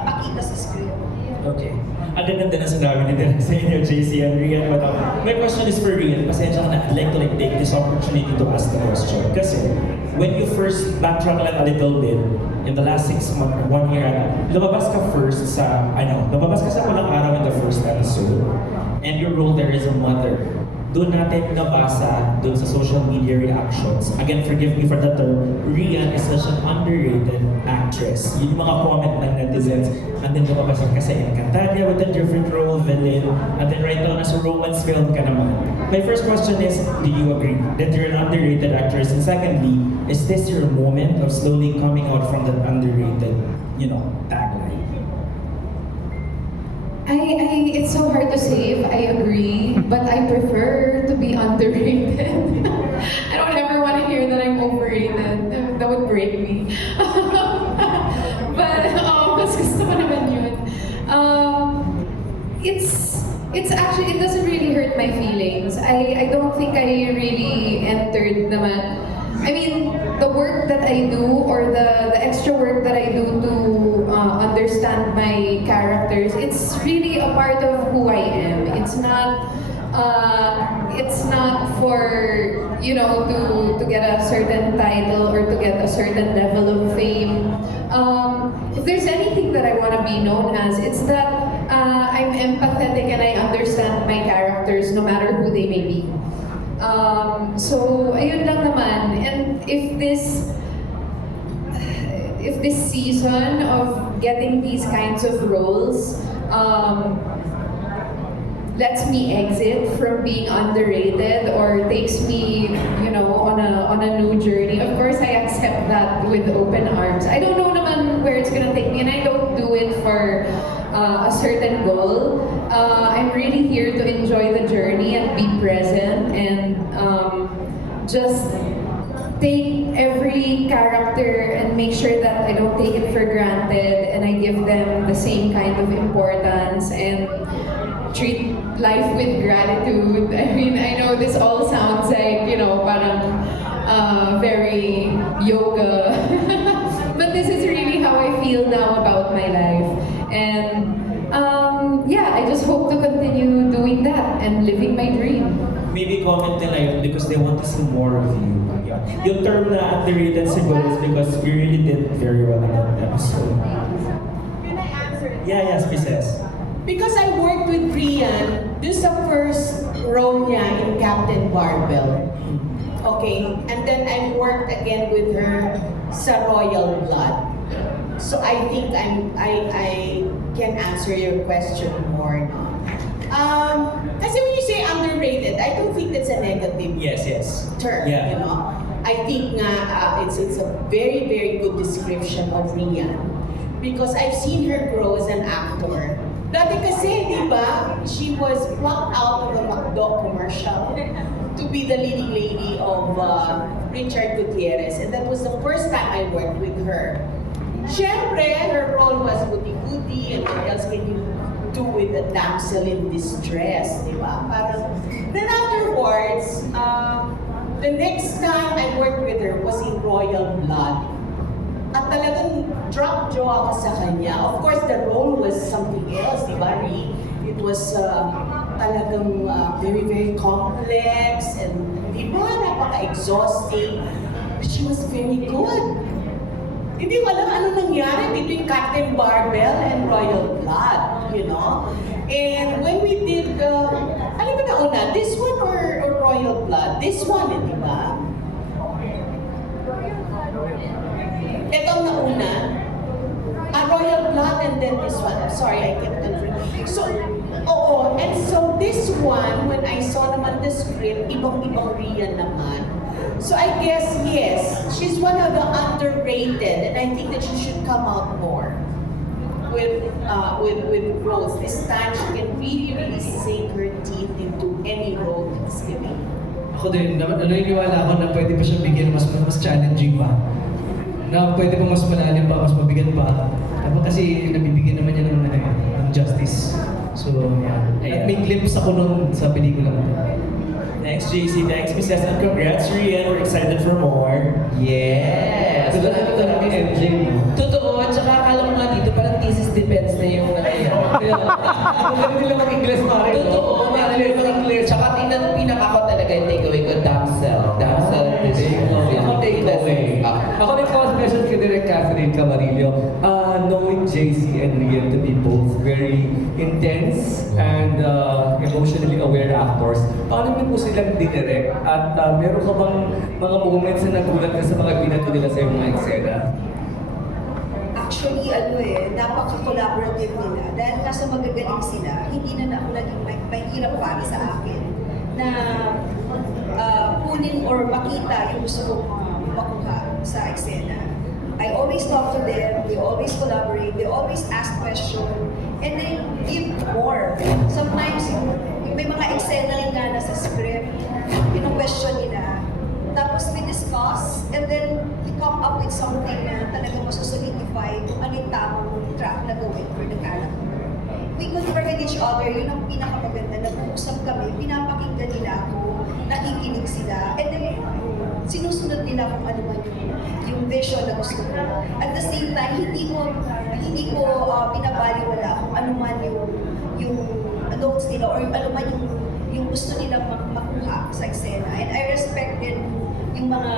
ipakita sa script. Okay. Ang ganda na sinabi ni Direk sa inyo, JC and Rian. But my question is for Rian. Pasensya ka na, I'd like to take this opportunity to ask the question. Kasi, when you first backtrack a little bit, in the last 6 months, 1 year, lumabas ka first sa, lumabas ka sa Walang Araw in the first episode. And your role there is a mother. Doon natin nabasa, doon sa social media reactions. Again, forgive me for the term, Rian is such an underrated actress. Yung mga comment ng netizens, and then lumabas ka kasi Encantadia with a different role, villain, and then right now, nasa romance film ka naman. My first question is, do you agree that you're an underrated actress? And secondly, is this your moment of slowly coming out from that underrated, tagline? It's so hard to say if I agree, but I prefer to be underrated. I don't ever want to hear that I'm overrated. That would break me. But mas gusto ko naman yun. It's actually, it doesn't really hurt my feelings. I don't think I really entered naman. I mean, the work that I do or the extra work that I do to understand my characters, it's really a part of who I am. It's not It's not for, you know, to get a certain title or to get a certain level of fame. If there's anything that I want to be known as, it's that I'm empathetic and I understand my characters no matter who they may be. So, ayun lang naman. And if this season of getting these kinds of roles lets me exit from being underrated or takes me, you know, on a new journey, of course I accept that with open arms. I don't know naman where it's gonna take me, and I don't do it for a certain goal. I'm really here to enjoy the journey and be present and just take every character and make sure that I don't take it for granted and I give them the same kind of importance and treat life with gratitude. I mean, I know this all sounds like, you know, parang very yoga, but this is really how I feel now about my life. And yeah, I just hope to continue doing that and living my dream. Maybe comment nila yun because they want to see more of you. Yeah. Yung term na underrated siguro is because we really did very well in that episode. Can I answer? Yeah, yes, Princess. Because I worked with Rian, this is the first role niya in Captain Barbell. Okay? And then I worked again with her sa Royal Blood. So I think I can answer your question more now. Kasi when you say underrated, I don't think that's a negative Yes. term, Yeah. you know. I think nga it's a very, very good description of Rian. Because I've seen her grow as an actor. Dati kasi, di ba, she was plucked out of a McDo commercial to be the leading lady of Richard Gutierrez. And that was the first time I worked with her. Siyempre, her role was goody-goody, and what else can you do with a damsel in distress, di ba? Parang, then afterwards, the next time I worked with her was in Royal Blood. At talagang drop jaw ako sa kanya. Of course, the role was something else, di ba, Ri? It was talagang very, very complex and di ba, napaka-exhausting. But she was very good. Hindi ko alam ano nangyari between Captain Barbell and Royal Blood, you know? And when we did, ano ba na una? This one or Royal Blood? This one, di ba? Ito ang nauna. Royal Blood and then this one. I'm sorry, I kept confusing. So, oo. And so this one, when I saw naman the script, ibang-ibang Rian naman. So I guess, yes, she's one of the underrated and I think that she should come out more with roles. This time, she can really sink her teeth into any role that's given. Ako din, naniniwala ako na pwede pa siya bigyan mas challenging pa. Na pwede pa mas malalim pa, mas mabigat pa. Kasi nabibigyan naman niya ng justice. So, yeah. At may glimpse ako nun sa pelikula ko. Thanks, JC. Thanks, Princess. And congrats, Rian. We're excited for more. Yes! Ito na kami MJ mo. Totoo, at saka akala mo nga dito parang thesis defense na yung nangyayari. Magaling nila mag-Ingles pa rin. Totoo, magaling mag-English. Tsaka pinaka ko talaga yung takeaway ko, damsel. Damsel is Ako takeaway. Ako may question kay Direk Catherine Camarillo. Knowing JC and Rian to be both very intense and emotionally aware actors, paano niyo po silang dinirect? At meron ka bang mga moments na nagulat ka sa mga binato nila sa iyong mga eksena? Actually, napaka-collaborative nila. Dahil nasa magagaling sila, hindi na ako naging mahirap para sa akin na kunin or makita yung gusto kong makuha sa eksena. I always talk to them, they always collaborate, they always ask questions, and they give more. Sometimes, may mga eksena rin nga nasa script, yung question nila. Tapos we discuss, and then we come up with something na talagang masusolidify kung ano yung tamang track na gawin for the character. We confer with each other, yun ang pinakamaganda. Nag-uusap kami, pinapakinggan nila ako, nakikinig sila, and then sinusunod nila kung ano man yung vision na gusto ko. At the same time, hindi ko binabaliwala kung ano man yung notes nila or ano man yung gusto nilang makuha sa eksena. And I respect din yung mga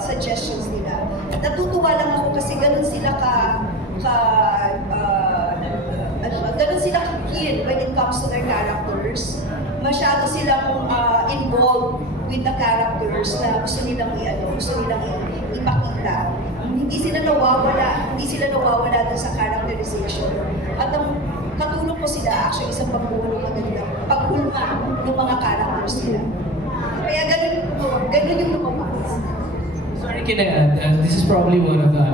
suggestions nila. Natutuwa lang ako kasi ganun sila ganun sila keen when it comes to their characters. Masyado silang involved with the characters na gusto nilang ipakita. Hindi sila nawawala dun sa characterization. At ang katulong ko sila actually sa pagbuo ng magandang paghulma ng mga characters nila. Kaya ganun yung lumabas. Sorry, can I add? This is probably one of the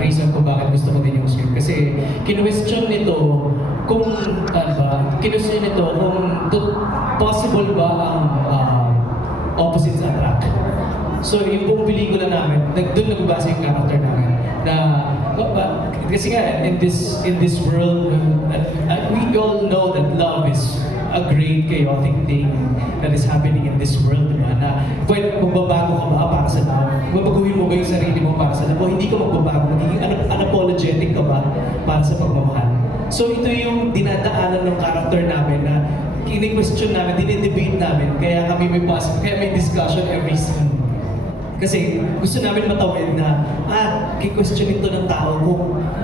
reason kung bakit gusto ko din yung script. Kasi kinwestiyon nito kung possible ba ang opposites attract. So yung buong pelikula namin, doon nagbabasa yung character namin na kasi nga in this world we all know that love is a great chaotic thing that is happening in this world, diba? Na pwede magbabago ka ba para sa love? Babaguhin mo ba yung sarili mo para sa love? O hindi ka magbabago? Magiging unapologetic ka ba para sa pagmamahal? So ito yung dinadaanan ng character namin na kini-question namin, dinidebate namin, kaya may discussion every scene. Kasi gusto namin matawid na, ki-question ito ng tao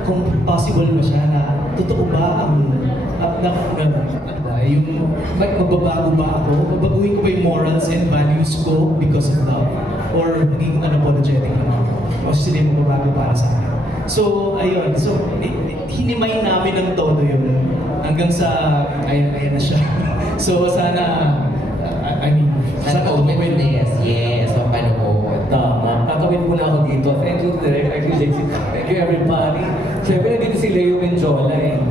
kung possible ba siya na totoo ba ang yung magbabago ba ako? Babaguhin ko ba yung morals and values ko because of love? Or magiging unapologetic naman ako? O sila yung magbabago para sa akin? So, ayun. So, hinimay namin ng todo yun. Hanggang sa, ayan na siya. So, sana, sana openness. Yes, mapanood. Tama. Kakawin mo na ako dito. Thank you, Direk. Thank you, JC. Thank you, everybody. Siyempre, nandito si Leo Menjola eh.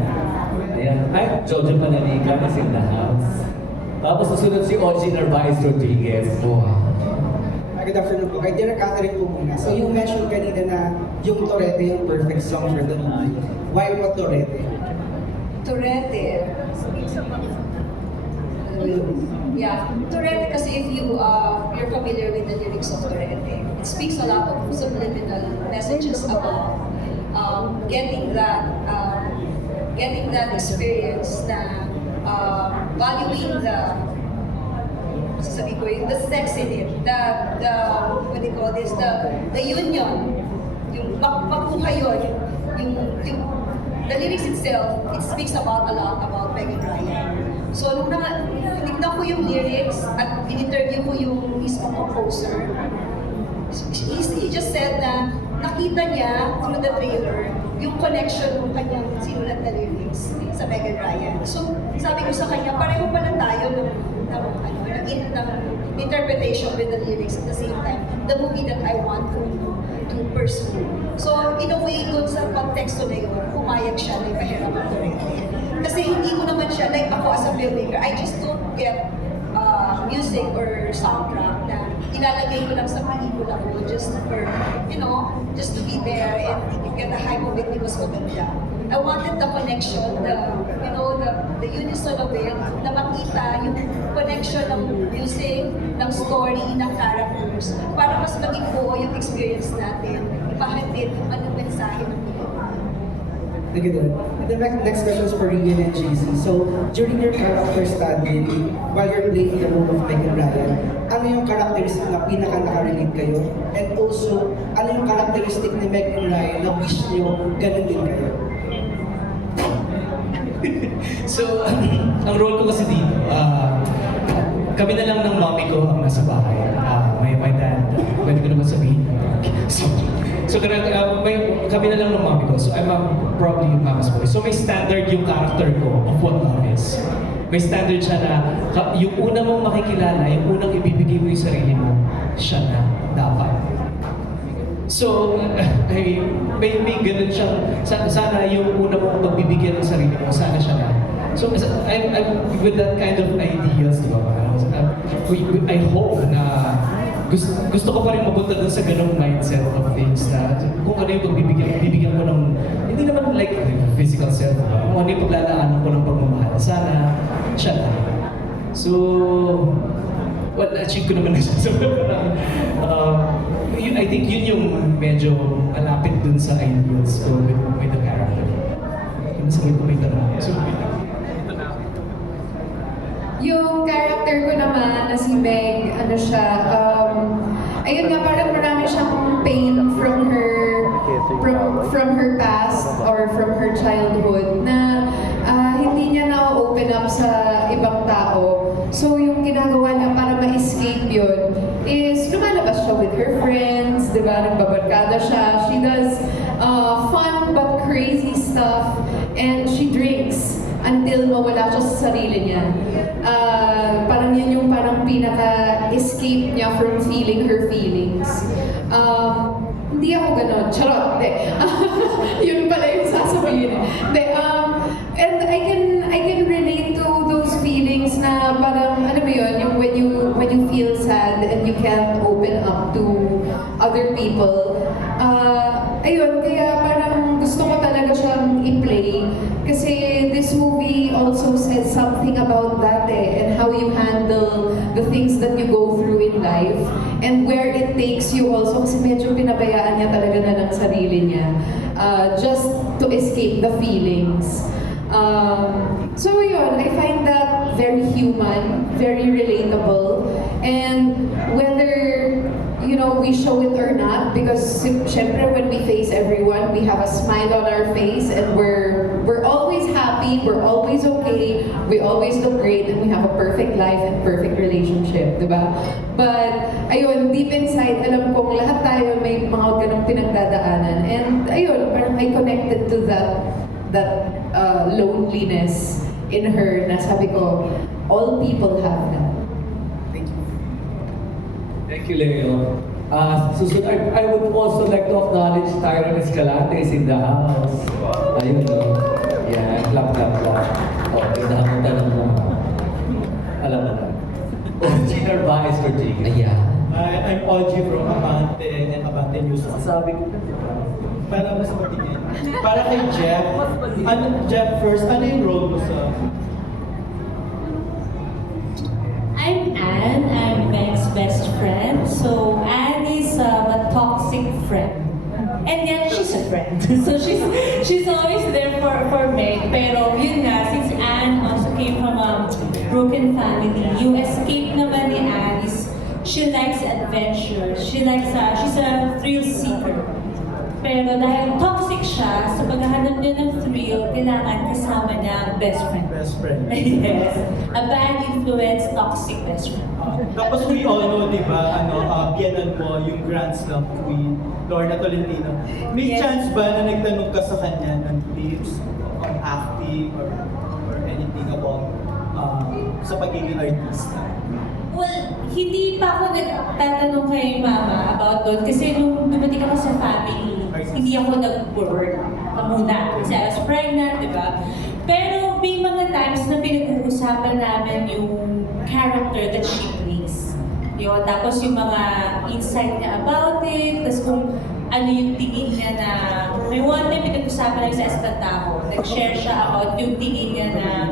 Ayan. Ay, Jojo Panaliga is in the house. Tapos susunod si Oji Narvaez Rodriguez. Wow. Good afternoon po. Kay Direk Catherine po muna. So you mentioned kanina na yung Torete yung perfect song for the movie. Why po Torete? Torete. Yeah, Torete kasi if you're familiar with the lyrics of Torete, it speaks a lot of subliminal messages about getting that experience na valuing the sex in it, what do you call this, the union, yung mabuhay yun, the lyrics itself, it speaks a lot about Meg and Ryan. So nung tinignan ko yung lyrics at in-interview ko yung mismong composer, he just said na nakita niya through the trailer yung connection ng kanyang sinulat na lyrics sa Meg and Ryan. So sabi ko sa kanya, pareho pala tayo ng interpretation with the lyrics at the same time, the movie that I want to pursue. So in a way, dun sa konteksto na yun, pumayag siya na ipahiram ang Torete. Kasi hindi ko naman siya, like ako as a filmmaker, I just don't get music or soundtrack na ilalagay ko lang sa pelikula ko just to be there and get the hype of it because maganda. I wanted the connection, the unison of it, na makita yung connection ng music, ng story, ng characters, para mas maging buo yung experience natin, ipahatid kung anong mensahe ng pelikula. Thank you, Direk. And the next question is for Rian and JC. So, during your character study, while you're playing the role of Meg and Ryan, ano yung characteristic na pinaka-nakarelate kayo? And also, ano yung characteristic ni Meg and Ryan na wish nyo ganun din kayo? So, ang role ko kasi dito, kami na lang ng mommy ko ang nasa bahay. My dad, pwede ko naman sabihin. So kami na lang ng mommy ko. So I'm probably yung mama's boy. So may standard yung character ko of what love is. May standard siya na yung una mong makikilala, yung unang ibibigay mo yung sarili mo, siya na dapat. So, may ganun siyang, sana yung una mong magbibigyan ng sarili mo, sana siya na. So, I'm with that kind of ideas, di ba? I hope na gusto ko pa rin mapunta dun sa ganung mindset of things na kung ano yung bibigyan ko ng, hindi naman like physical self, kung ano yung paglalaanan ko ng pagmamahal, sana siya na. So, well, achieve ko naman na siya. So, I think yun yung medyo malapit dun sa ideals ko with the character. Masakit ko may tanong. So, Yung character si Meg, ano siya, ayun nga, parang marami siyang pain from her past or from her childhood na hindi niya na-open up sa ibang tao. So yung ginagawa niya para ma-escape yun is lumalabas siya with her friends, di ba? Nagbabarkada siya. She does fun but crazy stuff and she drinks until mawala siya sa sarili niya. Parang yun yung parang pinaka-escape niya from feeling her feelings. Hindi ako ganon. Charot. Yun pala yung sasabihin. And I can relate to those feelings na parang, ano ba yun, yung when you feel sad and you can't open up to other people. Ayun, kaya parang gusto ko talaga siyang i-play. Kasi this movie also says something about that and how you handle the things that you go through in life and where it takes you also kasi medyo pinabayaan niya talaga na ng sarili niya just to escape the feelings. So yun, I find that very human, very relatable, and whether we show it or not, because syempre when we face everyone, we have a smile on our face and we're always happy, we're always okay, we always look great, and we have a perfect life and perfect relationship, diba? But ayun, deep inside, alam kong lahat tayo may mga ganong pinagdadaanan, and ayun, parang I connected to that loneliness in her na sabi ko, all people have that. Thank you, Leo. Susunod, I would also like to acknowledge Tyron Escalante is in the house. Ayun, no? Yeah, clap. Oh, inahamutan ng mga. Alam mo na. OG Narvaez for Jiggy. Ayan. I'm OG from Abante and Abante News. Sabi ko para mas matigil. Para kay Jeff. Jeff first, ano yung role mo sa... I'm Anne. I'm Meg's best friend. So Anne is a toxic friend, and yet she's a friend. So she's always there for Meg. Pero yun nga, since Anne also came from a broken family, yung escape naman ni Anne is she likes adventure. She's a thrill seeker. Pero dahil toxic siya, sa paghahanap niya ng thrill, kailangan kasama niya ang best friend. Best friend. Yes. A bad influence, toxic best friend. Tapos we all know, di ba, biyanan mo yung Grand Slam Queen, Lorna Tolentino. May chance ba na nagtanong ka sa kanya ng tips on acting or anything about sa pagiging artista? Well, hindi pa ako nagtatanong kay Mama about doon kasi nung dumating ako sa family, hindi ako nag-work muna kasi I was pregnant, di ba? Pero may mga times na pinag-uusapan namin yung character that she plays. Yun, tapos yung mga insight niya about it, tapos kung ano yung tingin niya na, may one time pinag-usapan namin sa Estantado, nag-share siya about yung tingin niya na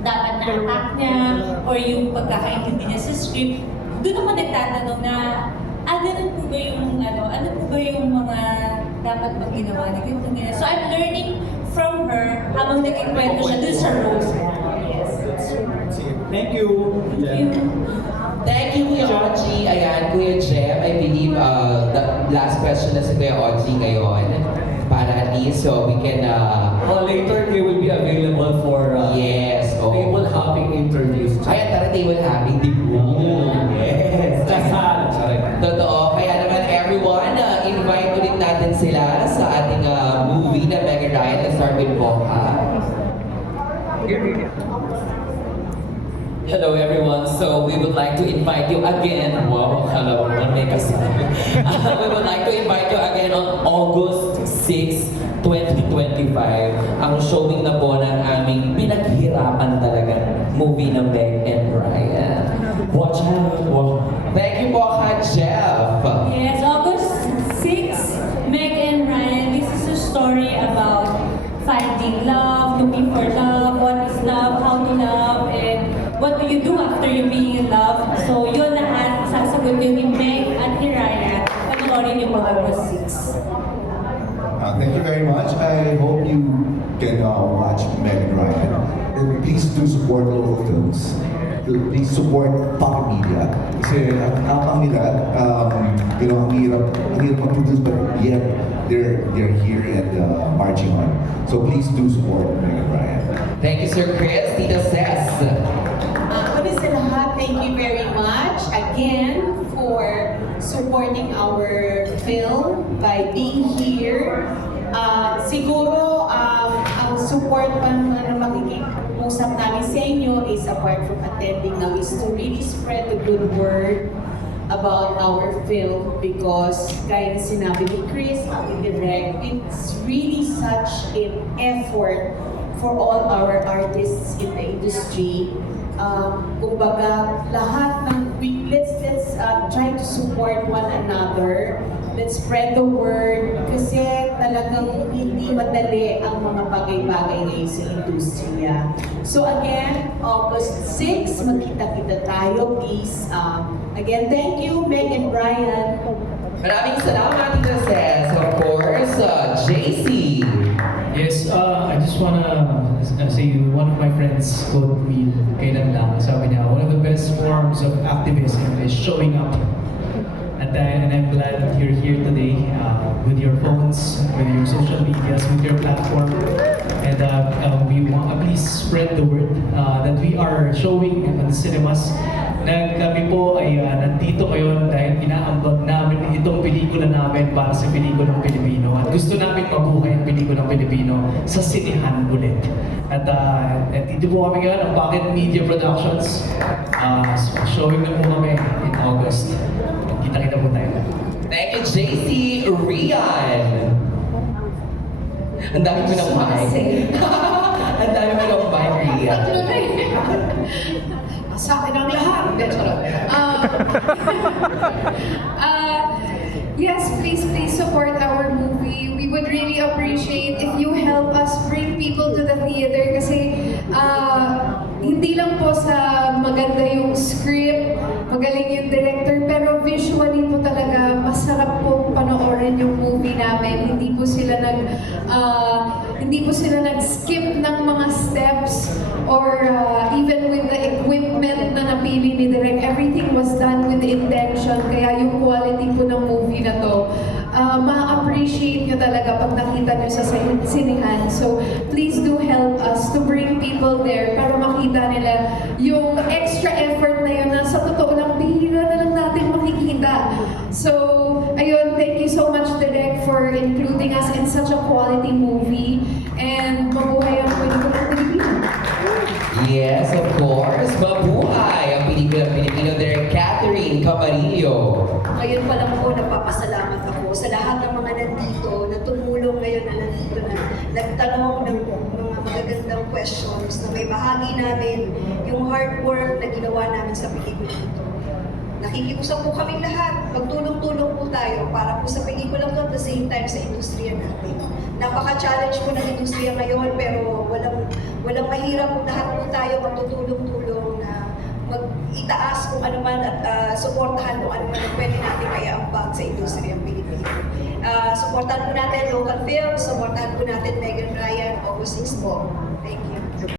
dapat na-attack niya or yung pagkakaintindi niya sa script. Doon ako nagtatanong na, ganun po ba yung ano po ba yung mga dapat pag ginawa na ganito niya. So I'm learning from her habang nagkikwento siya dun sa roles niya. Yes. Thank you. Thank you, Kuya Oji. Ayan, Kuya Jeff, I believe the last question na si Kuya Oji ngayon. Para at least so we can... later they will be available for yes, table hopping interviews. Ayan, tara table hopping. Yes. Kasal. Totoo. Kaya naman everyone, invite ulit natin sila sa ating movie na Meg and Ryan. Let's start with Bokha. Hello everyone, so we would like to invite you again. Wow, hello, we would like to invite you again on August 6, 2025. Ang showing na po ng aming pinaghirapan talaga movie na Meg and Ryan. Watch out! Wow. Thank you po, Jeff. Yes, August 6, Meg and Ryan. This is a story about finding love, looking for love, what is love, how to love, and what do you do after you being in love. So yun lahat, sasagot yun ni Meg at ni Ryan. Panoorin niyo po August 6. Thank you very much. I hope you can watch Meg and Ryan. And please do support local films. they support Pocket Media. Kasi ang tapang nila, ang hirap mag-produce, but yet they're here and marching on. So please do support Meg and Ryan. Thank you, Sir Chris. Tita Ses. Una sa lahat, thank you very much again for supporting our film by being here. Siguro, ang support pa na makikipag-usap namin sa inyo is apart from attending now is to really spread the good word about our film because gaya na sinabi ni Chris, ni Direk, it's really such an effort for all our artists in the industry. Kumbaga, lahat ng let's try to support one another. Let's spread the word kasi talagang hindi madali ang mga bagay-bagay ngayon sa industriya. So again, August 6, magkita-kita tayo. Please, again, thank you, Meg and Brian. Maraming salamat, Tita Ses. Of course, JC. Yes, I just wanna say one of my friends quote me kailan lang, sabi niya, one of the best forms of activism is showing up. And I'm glad you're here today with your phones, with your social medias, with your platform. And we want to please spread the word that we are showing in the cinemas. Na kami po ay nandito ngayon dahil inaambag namin itong pelikula namin para sa pelikulang Pilipino. At gusto namin mabuhay ang pelikulang Pilipino sa sinehan ulit. At dito po kami ngayon ang Pocket Media Productions. Showing na po kami in August. Kita-kita po tayo. Thank you, JC. Rian. Ang dami mo ng mic. Ang dami mo ng mic, Rian. Sa akin ang lahat. Yes, please support our movie. We would really appreciate if you help us bring people to the theater kasi hindi lang po sa maganda yung script, magaling yung director, pero visually po talaga masarap po panoorin yung movie namin. Hindi po sila nag-skip ng mga steps or even with the equipment na napili ni Direk. Everything was done with intention. Kaya yung quality po ng movie na to, ma-appreciate nyo talaga pag nakita nyo sa sinehan. So please do help us to bring people there para makita nila yung extra effort na yun na sa totoo lang, bihira na lang natin makikita. So, ayun, thank you so much, Direk, for including us in such a quality movie. And mabuhay ang pelikulang Pilipino. Yes, of course. Mabuhay ang pelikulang Pilipino. Direk Catherine Camarillo. Ngayon pa lang po, napapasalamat ako sa lahat ng mga nandito na tumulong ngayon na nandito na nagtanong ng mga magagandang questions na may bahagi namin yung hard work na ginawa namin sa pelikula ito. Nakikiusap po kami lahat, magtulong-tulong po tayo para po sa pelikulang to at the same time sa industriya natin. Napaka-challenge po ng industriya ngayon pero walang mahirap po, lahat po tayo magtutulong-tulong na mag-itaas kung ano man at suportahan kung ano man ang pwede natin kaya ambag sa industriyang Pilipino. Suportahan po natin local films, suportahan po natin Meg and Ryan, August 6 po. Thank you.